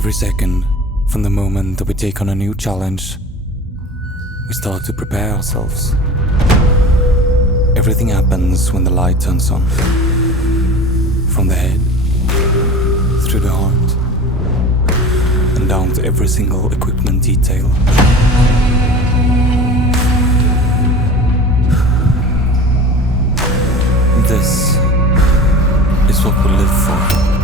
Every second, from the moment that we take on a new challenge, we start to prepare ourselves. Everything happens when the light turns on. From the head, through the heart, and down to every single equipment detail. This is what we live for.